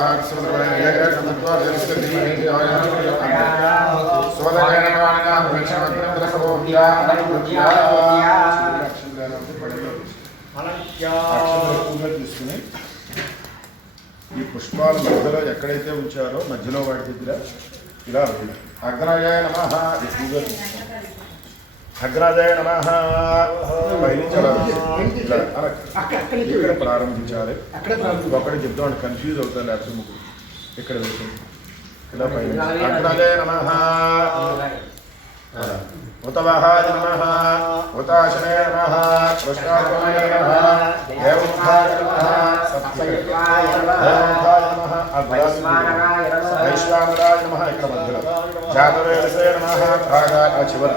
ఈ పుష్పాలు మధ్యలో ఎక్కడైతే ఉంచారో మధ్యలో వాటి దగ్గర ఇలా అగ్రయాయ నమ అగ్రాజాయ నమ ఇక్కడ ప్రారంభించాలి ఒకటి చెప్తామండి కన్ఫ్యూజ్ అవుతారు లేకపోతే ముగ్గురు ఇక్కడ ఇలా పైన అగ్రాజాయ నమ ఉతవహాయ నమ ఉతాశనయ నమ కృష్ణాయ నమ దేవముఖాయ నమ సప్తయుగాయ ఇక్కడ మధ్యలో జాతవేదసే నమ ప్రాగా చివరి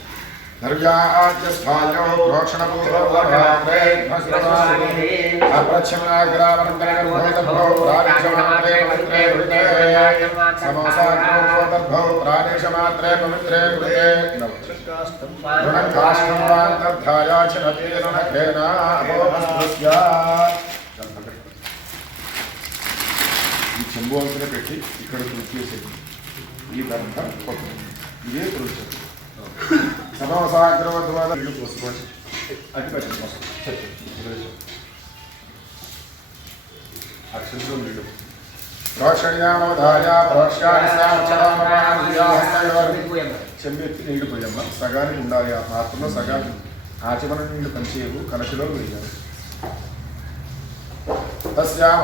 निर्व्याजस्थायो प्रोक्षणपूर्वग्राम्रे अप्रच्छिन्नाग्रामन्तरगर्भोदर्भो प्राणेशमात्रे पवित्रे वृते ఈ చెంబు అంతనే పెట్టి ఇక్కడ కృషి చేసేది ఈ దంతం ఇదే కృషి సర్వసాగ్రవద్వాద ఇల్లు పోసుకోవచ్చు అటు పెట్టుకోవచ్చు అక్షంతో నీళ్ళు రోషణ్యామోదాయ చెంబెత్తి నీళ్లు పోయమ్మ సగానికి ఉండాలి ఆ పాత్రలో సగానికి ఆచమన నీళ్లు పనిచేయవు కలశలో వేయాలి तस्याम्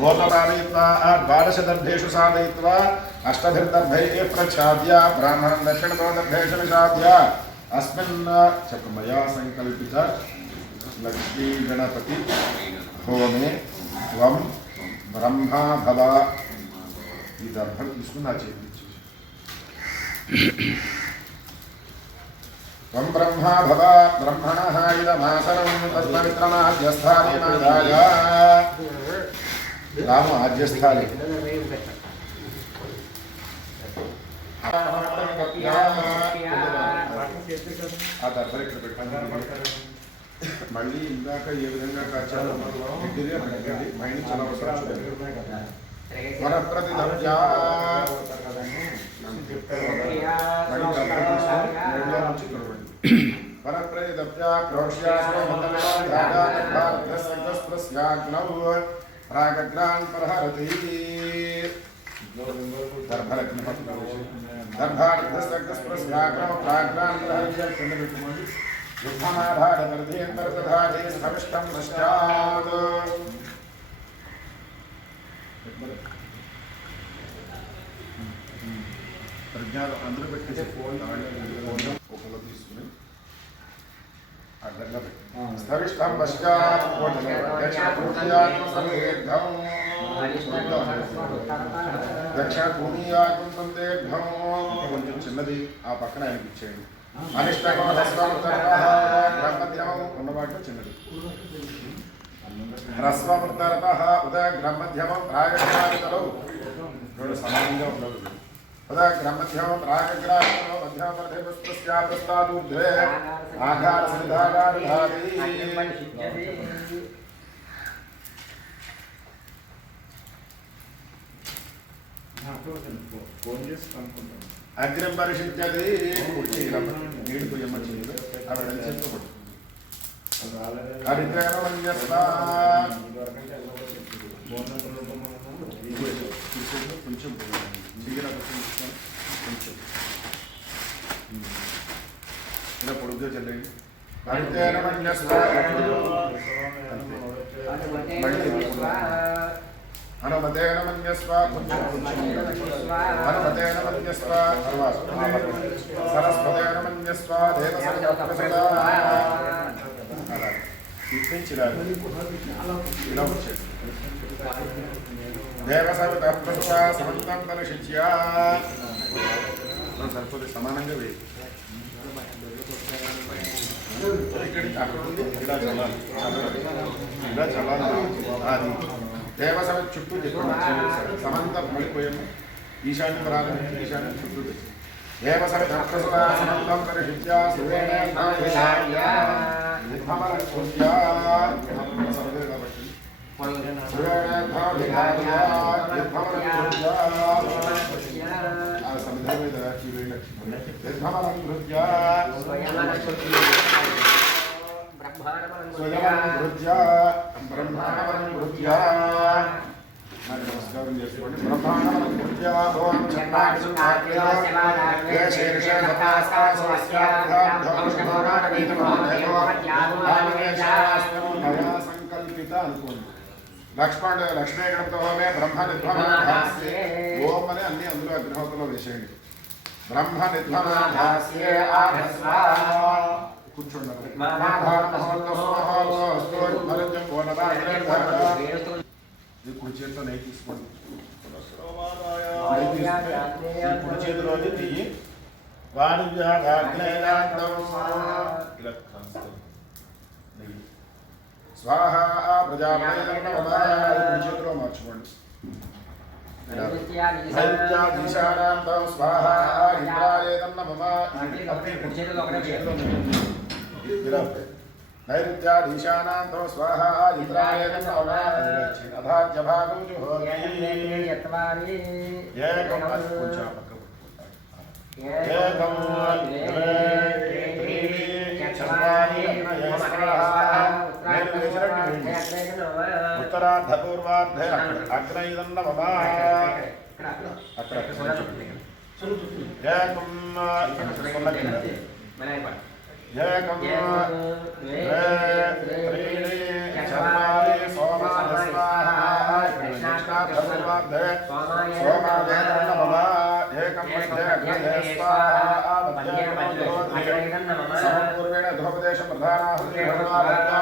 गोतरादयित्वा द्वादशदर्भेषु साधयित्वा अष्टभिर्दर्भैः प्रच्छाद्य ब्राह्मणं दक्षिणदर्भेषु विषाद्य अस्मिन् च सङ्कल्पित लक्ष्मीगणपति होमे त्वं ब्रह्मा भव इदर्थम् इसको ना त्वं ब्रह्मा भव ब्रह्मणः इदमासनं तद्पवित्रमाद्यस्थानि माधाय राम आद्यस्थानि మళ్ళీ ఇందాక ఏ విధంగా కాచాలో మైండ్ చాలా వరకు వరప్రతిదవ్యా क्रोक्ष्याग्नौ प्रागग्रान् प्रहरति दर्भारग्नौ प्राग्रान् प्रहरति युद्धमाभारतर्थेन्दर्कधाधेस्थविष्टं पश्चात् ప్రజ్ఞాలు అందరూ పెట్టేసి ఫోన్ ఫోన్లో తీసుకుని అడ్డంగా దక్షిణ భూమియాకుంతం దీర్ఘం కొంచెం చిన్నది ఆ పక్కన ఆయనకి ఇచ్చేయండి ఉన్నవాటిలో చిన్నది హ్రస్వృత్తరత ఉదయ గ్రహమధ్యమం ప్రాగగ్రాహితలు రెండు సమానంగా ఉండదు ఉదయ గ్రహమధ్యమం ప్రాగగ్రాహితలు मध्यामर्थवस्त्रस्यापस्तादूर्ध्वे आकारसन्धाकारधारी అగ్రం పరిశుద్ధది నీడు పుయ్యమని అక్కడ చెప్పకూడదు కొంచెం కొంచెం పూజ చెల్లింది అంతే హనుమతేన మన్యస్వ కొంచెం హనుమతేన మన్యస్వ సరస్వతేన మన్యస్వ దేవ ఇలా వచ్చేసి దేవసవిత ప్రసవ సమంతం తన శిత్యా సరిపోతే సమానంగా వేయి అది దేవసభ చుట్టూ సమంత మళ్ళీపోయాము ఈశాన్య రాజు ఈశాన్య చుట్టూ దేవసభ సమంతం పరిశుద్ధ్యా సురేణ నమస్కారం గురుజ బ్రహ్మ పరమ పుర్వయ నమస్కారం చేయండి బ్రహ్మ పరమ పుర్వయ హోమ జ్వలనా సూక్లాయ కే శీర్షః తస్మాత్ వాస్త్వాస్త్వాం తవః సమారాణ నితమః యానో వాలియే చాస్త్వాం నవ సంకల్పితం అనుకోం లక్ష్మణ లక్ష్మేణ తోమ బ్రహ్మ దిత్వమస్తే ఓమనే అన్ని అందు అగ్రహమతో చేశారు ब्रह्म निधनाधास्य आभस्वानो ఇది కుడి చేతితో నెయ్యి తీసుకోండి కుడి చేతిలో నెయ్యి వాడు స్వాహ ప్రజాపతి కుడి చేతిలో మార్చుకోండి ఈశానాంతం స్వాహ ఇంద్రాయేదం నమమ నైరుత్యాదీశానాంతం స్వాహ ఇంద్రాయేదం నమమ అధార్య భాగం జుహోమి ఏకం కొంచెం ఏకం అర్థే అగ్ర ఇదం న వదా అక్కడ ఏకం సొల్లకింద ఏకం త్రీణి చర్మాలి సోమ సోమార్థే సోమార్థే వదా ఏకం మధ్య అగ్రహే స్వాహ మధ్య పూర్వేణ ధోపదేశం ప్రధానా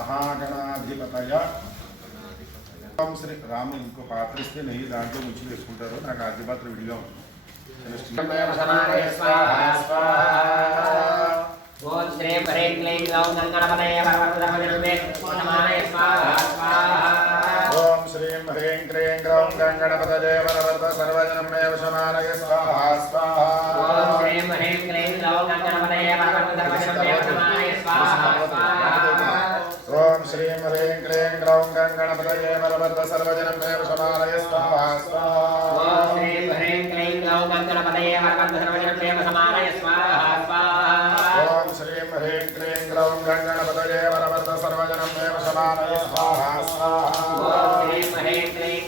మహాగణాధిపతయ శ్రీ రామ ఇంకో పాత్ర ఇస్తే నెయ్యి దాంట్లో ముంచి వేసుకుంటారు నాకు అద్దె పాత్ర విడిగా ఉంది శ్రీ పరే క్లైం లౌ గంగణపతయ పరమపదమనిరుపే ఓనమానయ స్వాహా స్వాహా శ్రీం హ్రీం క్రీం గ్రౌం గంగణపతదేవరవర్త సర్వజనం మే వశమానయ స్వాహా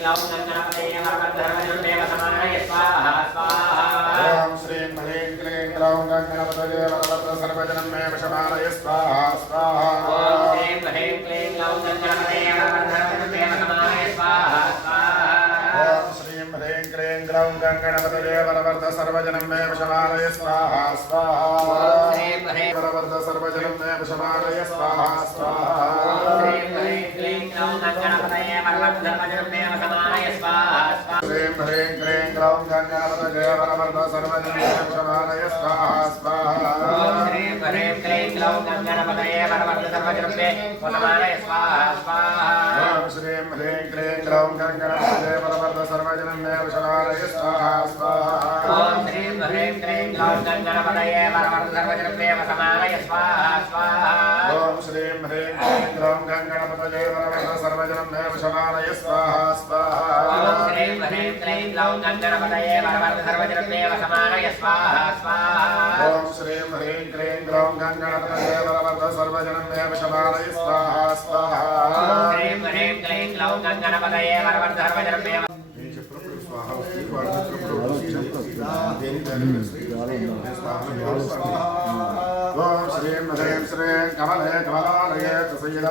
सर्वजनं मे वशमालय स्वाहा स्वाहा सर्वजनं मे वशमालय स्वाहा स्वाहा ह्रीं ह्रीं क्रीं ग्रौं धन्यावत जयवरवर्ध सर्वजनप्रमाणय स्वाहा स्वाहा ह्रीं ह्रीं क्रीं ग्लौं गङ्गणपतये वरवर्ध सर्वजनपे वरमाणय स्वाहा स्वाहा श्रीं ह्रीं क्रीं ग्लौं गङ्गणपतये वरवर्ध सर्वजनमे वशमाणय स्वाहा स्वाहा श्रीं ह्रीं क्रीं ग्लौं गङ्गणपतये वरवर्ध सर्वजनपे वसमाणय स्वाहा स्वाहा ॐ श्रीं ह्रीं क्रीं ग्लौं गङ्गणपतये वरवर्ध గణానాయ స్వాహ స్వాహ ఓం శ్రీం హ్రీం క్రీం గ్రౌం గంగణపతయే వరవర్ధ సర్వజనమేవ శమానయ స్వాహ స్వాహ ఓం శ్రీం హ్రీం श्रीं ह्रीं श्रीं कमले कमलालये प्रसीद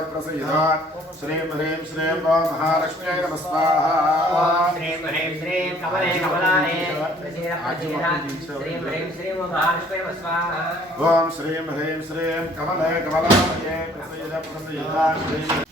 श्रीं ह्रीं श्रीं महालक्ष्म्यै नमः स्वाहा श्रीं ह्रीं श्रीं कमले कमलालये ॐ श्रीं ह्रीं श्रीं कमले कमलालये प्रसीद प्रसीद श्रीं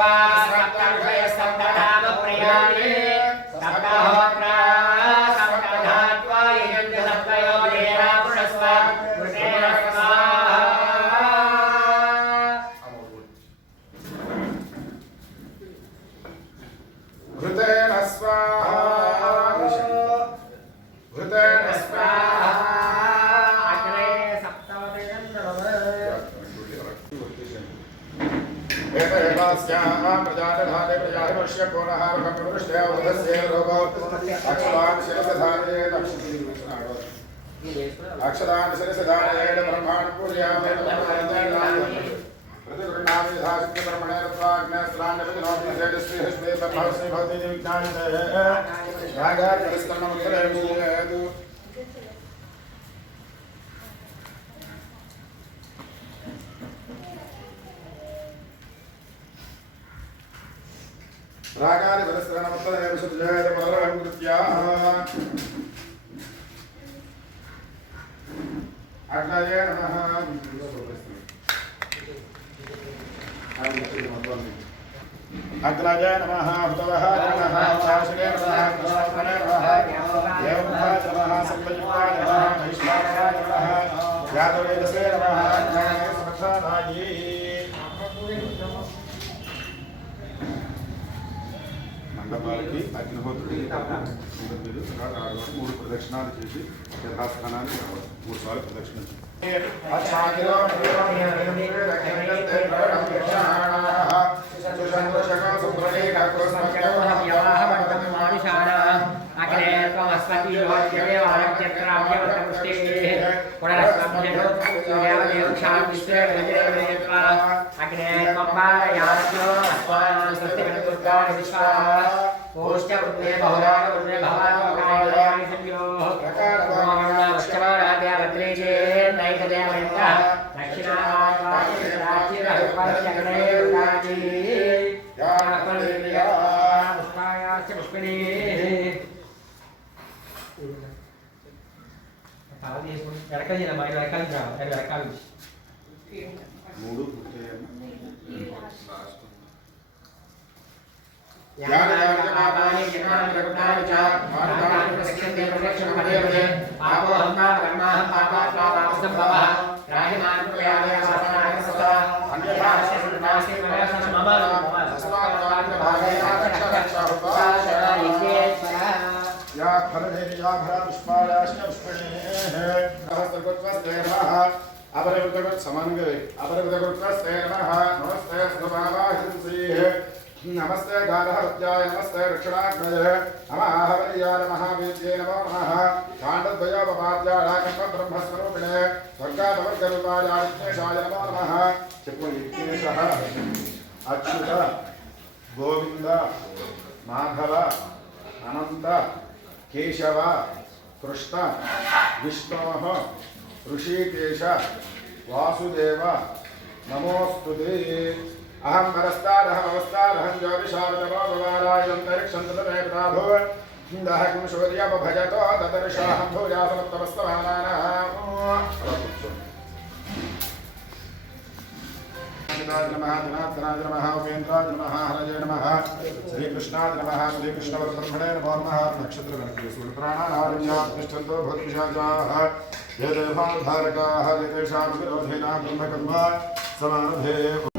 ます कारुष्य पुनः प्रकृष्टया वधस्य लोभौ अक्षतान् शिरसधारयेत् अक्षतान् शिरसधारयेत् ब्रह्मान् पूजयामे प्रतिगृह्णामि यथा चित्तकर्मणे तत्राग्नेस्त्राण्डपितनोऽपिश्रेयस्मिः भवति विज्ञायते रागात् परिस्करणमुत्तरे पूजयतु रागादि परस्त्रणमत्तदेव शुद्धेन परलवं कृत्याः अग्नये नमः अग्नजे नमः हुतवः नमः वाशिने नमः कृष्णात्मने नमः देवभूताय नमः सम्पयुक्ताय नमः महिष्माय नमः यादवेदसे नमः ज्ञाने समर्थानायै అమ్మవారికి అగ్నిహోత్రుడు మీరు ఆడవారు మూడు ప్రదక్షిణాలు చేసి యథాస్థానానికి రావాలి మూడు సార్లు ప్రదక్షిణ అగ్నే పంపారయాస్వామి సత్యమని దుర్గా విశ్వాస कोष्ठपुत्रे बहुराणपुत्रे भवानपुत्राणि सन्योः प्रकारवाणाश्चवाणाद्यावत्रे चेन्नैकदेवयन्तः दक्षिणायाश्च पुष्पिणीः వెనకాలి మైలు వెనకాలి రావాలి వెనకాలి మూడు यानयानपापानि विमानकृतानि च मार्गाणि प्रसिद्धन्ते प्रलक्षणमदेवते पापो हन्मा कर्माः पापात्मापापसम्भवः राहिमानप्रयादयसदानः सदा अन्यथा नास्ति मम अस्माकभागे या फलदे या फलापुष्पायाश्च पुष्पणेः सहस्रकृत्वस्तेभः अपरकृतकृत् समन्वये अपरकृतकृत्वस्तेभः नमस्ते स्वभावाहिंसीः नमस्ते गारहवत्याय नमस्ते नम नमः हरियार नमो नमः काण्डद्वयोपपाद्याडाकम्बब्रह्मस्वरूपिणे स्वर्गापवर्गरूपाय विघ्नेशाय नमो नमः अच्युत गोविन्द माधव अनन्त केशव कृष्ण विष्णोः ऋषिकेश वासुदेव नमोऽस्तु अहम परस्तादहमस्तादहं अहम भवारायन्तरिक्षं अहम ज्योतिषार शोर्यमभजतो भवाराय अंतरिक्षं नमः उपेन्द्राज भव हरजय कुम श्रीकृष्णाज प भजतो नमो नमः नक्षत्रगणकेशूलप्राणानारण्यातिष्ठन्तो भूतपिशाचाः ये